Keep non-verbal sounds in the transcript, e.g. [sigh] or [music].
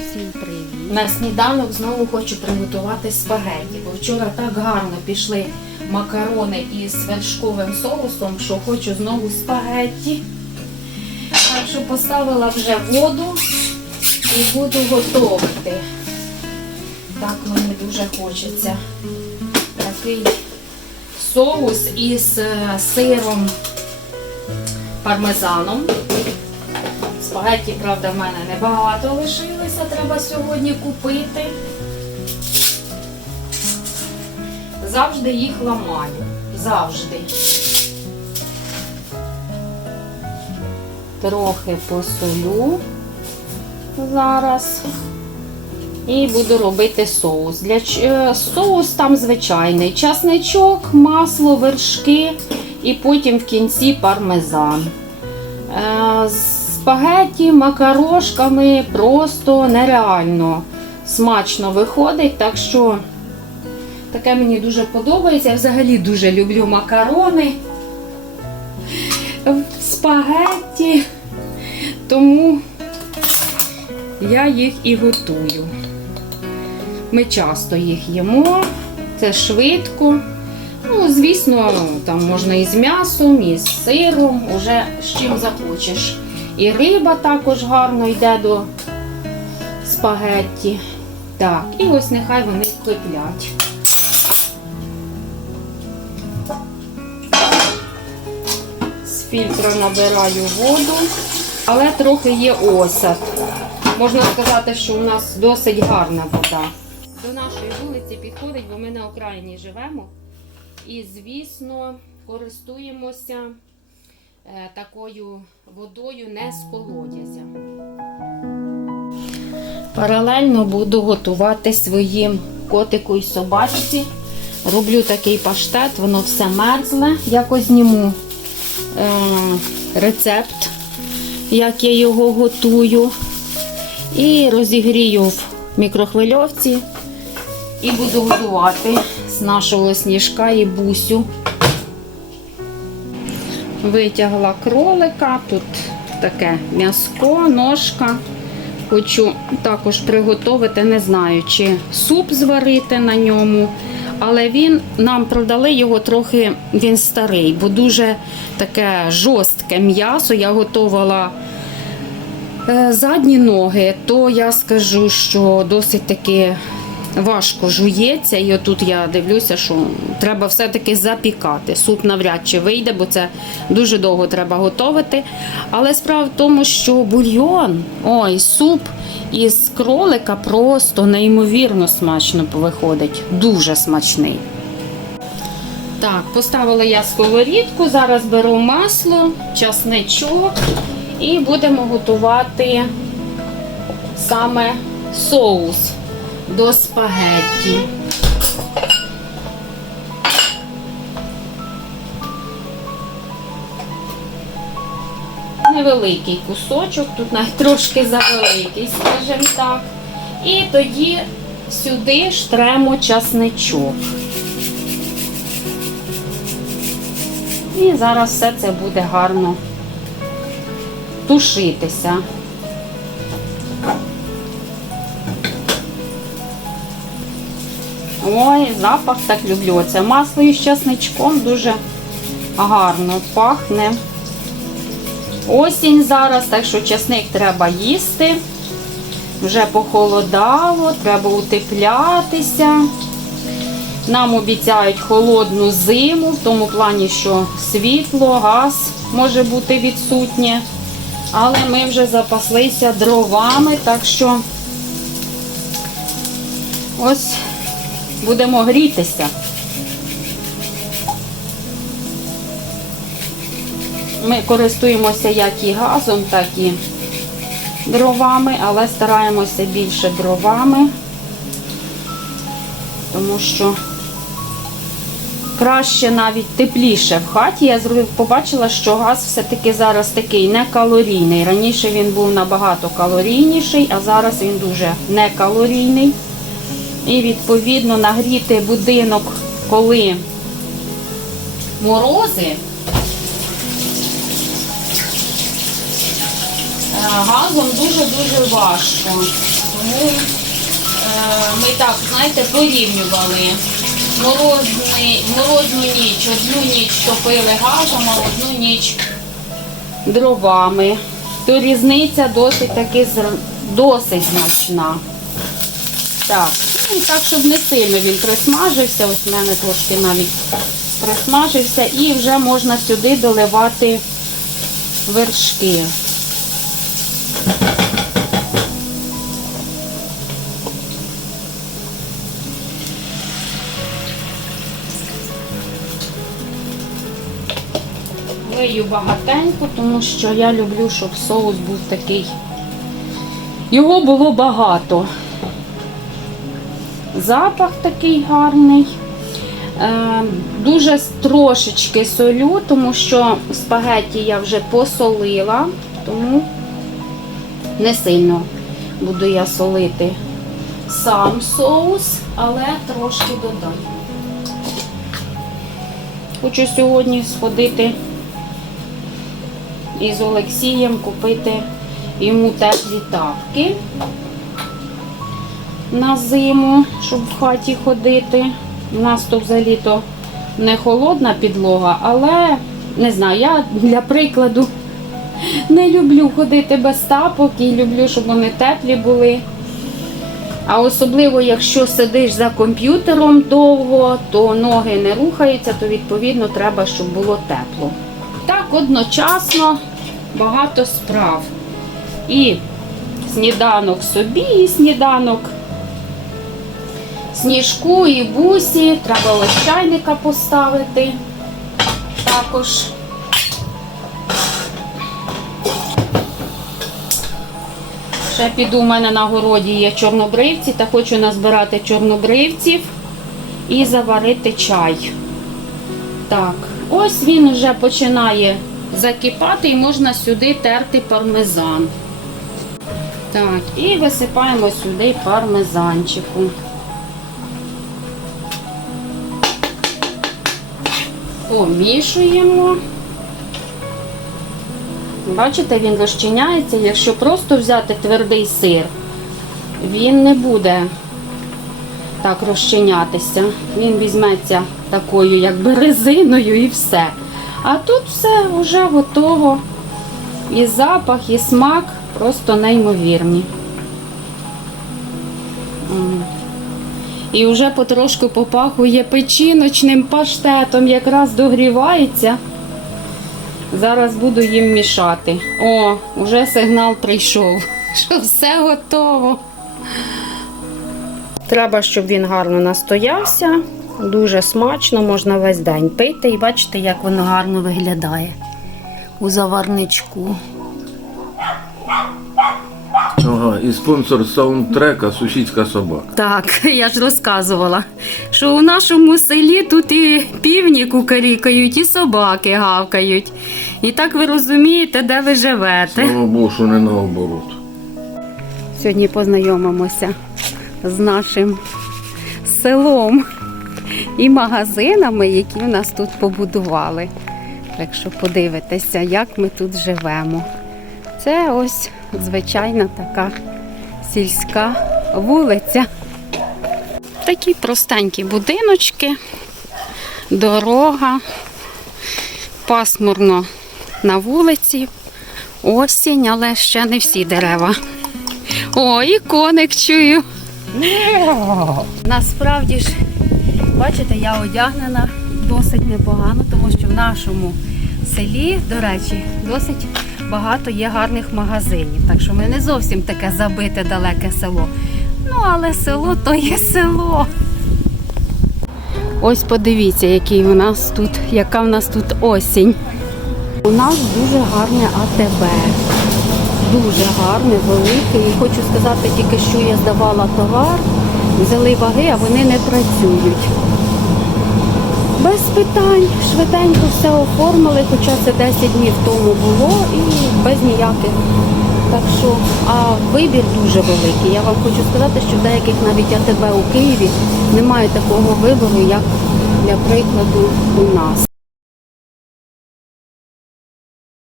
Усім привіт. На сніданок знову хочу приготувати спагетті, бо вчора так гарно пішли макарони із вершковим соусом, що хочу знову спагетті. Так що поставила вже воду і буду готувати. Так мені дуже хочеться. Такий соус із е, сиром пармезаном. Спагетті, правда, в мене небагато лишилося, треба сьогодні купити. Завжди їх ламаю. Завжди. Трохи посолю зараз. І буду робити соус. Для е, соус там звичайний. Часничок, масло, вершки і потім в кінці пармезан. Спагетті макарошками просто нереально смачно виходить, так що таке мені дуже подобається. Я взагалі дуже люблю макарони, спагетті, тому я їх і готую. Ми часто їх їмо, це швидко. Ну, звісно, там можна і з м'ясом, і з сиром, уже з чим захочеш. І риба також гарно йде до спагетті. Так, і ось нехай вони киплять. З фільтра набираю воду, але трохи є осад. Можна сказати, що у нас досить гарна вода. До нашої вулиці підходить, бо ми на Україні живемо. І, звісно, користуємося такою водою не з колодязя. Паралельно буду готувати своїм котику і собачці. Роблю такий паштет, воно все мерзле. Якось зніму е, рецепт, як я його готую. І розігрію в мікрохвильовці і буду готувати з нашого сніжка і бусю. Витягла кролика, тут таке м'яско, ножка. Хочу також приготувати, не знаю, чи суп зварити на ньому. Але він нам продали його трохи, він старий, бо дуже таке жорстке м'ясо. Я готувала е, задні ноги, то я скажу, що досить таки важко жується. І отут я дивлюся, що треба все-таки запікати. Суп навряд чи вийде, бо це дуже довго треба готувати. Але справа в тому, що бульйон, ой, суп із кролика просто неймовірно смачно виходить. Дуже смачний. Так, поставила я сковорідку, зараз беру масло, часничок і будемо готувати саме соус до спагетті. Невеликий кусочок, тут навіть трошки завеликий, скажімо так. І тоді сюди штремо часничок. І зараз все це буде гарно тушитися. Ой, запах так люблю. Це масло із часничком дуже гарно пахне. Осінь зараз, так що часник треба їсти. Вже похолодало, треба утеплятися. Нам обіцяють холодну зиму, в тому плані, що світло, газ може бути відсутнє. Але ми вже запаслися дровами, так що ось будемо грітися. Ми користуємося як і газом, так і дровами, але стараємося більше дровами, тому що краще навіть тепліше в хаті. Я побачила, що газ все-таки зараз такий некалорійний. Раніше він був набагато калорійніший, а зараз він дуже некалорійний. І відповідно нагріти будинок, коли морози, е, газом дуже-дуже важко. Тому е, ми так, знаєте, порівнювали. Морозний, морозну ніч, одну ніч топили газом, а одну ніч дровами. То різниця досить таки досить значна. Так, ну і так, щоб не сильно він присмажився, ось в мене трошки навіть присмажився, і вже можна сюди доливати вершки. Лию багатенько, тому що я люблю, щоб соус був такий. Його було багато. Запах такий гарний. Е, дуже трошечки солю, тому що спагетті я вже посолила, тому не сильно буду я солити сам соус, але трошки додам. Хочу сьогодні сходити із Олексієм купити йому теплі тапки на зиму, щоб в хаті ходити. У нас то взагалі-то не холодна підлога, але не знаю, я для прикладу не люблю ходити без тапок і люблю, щоб вони теплі були. А особливо, якщо сидиш за комп'ютером довго, то ноги не рухаються, то відповідно треба, щоб було тепло. Так, одночасно багато справ. І сніданок собі, і сніданок сніжку і бусі. Треба ось чайника поставити. Також. Ще піду, у мене на городі є чорнобривці, та хочу назбирати чорнобривців і заварити чай. Так, ось він вже починає закипати і можна сюди терти пармезан. Так, і висипаємо сюди пармезанчику. Помішуємо. Бачите, він розчиняється. Якщо просто взяти твердий сир, він не буде так розчинятися. Він візьметься такою, якби резиною і все. А тут все вже готово. І запах, і смак просто неймовірні. І вже потрошку попахує печіночним паштетом, якраз догрівається. Зараз буду їм мішати. О, вже сигнал прийшов, [laughs] що все готово. Треба, щоб він гарно настоявся. Дуже смачно, можна весь день пити і бачите, як воно гарно виглядає у заварничку. Ага, і спонсор саундтрека Сусідська собака. Так, [laughs] я ж розказувала, що у нашому селі тут і півні кукарікають, і собаки гавкають. І так ви розумієте, де ви живете. Слава Богу, що не наоборот. Сьогодні познайомимося з нашим селом і магазинами, які у нас тут побудували. Так що подивитеся, як ми тут живемо. Це ось звичайна така сільська вулиця. Такі простенькі будиночки, дорога, пасмурно на вулиці, осінь, але ще не всі дерева. О, і коник чую. Насправді ж, бачите, я одягнена досить непогано, тому що в нашому селі, до речі, досить багато є гарних магазинів. Так що ми не зовсім таке забите далеке село. Ну, але село то є село. Ось подивіться, який у нас тут, яка в нас тут осінь. У нас дуже гарне АТБ. Дуже гарне, велике. І хочу сказати, тільки що я здавала товар, взяли ваги, а вони не працюють. Без питань, швиденько все оформили, хоча це 10 днів тому було і без ніяких. Так що, а вибір дуже великий. Я вам хочу сказати, що деяких навіть АТБ у Києві немає такого вибору, як для прикладу у нас.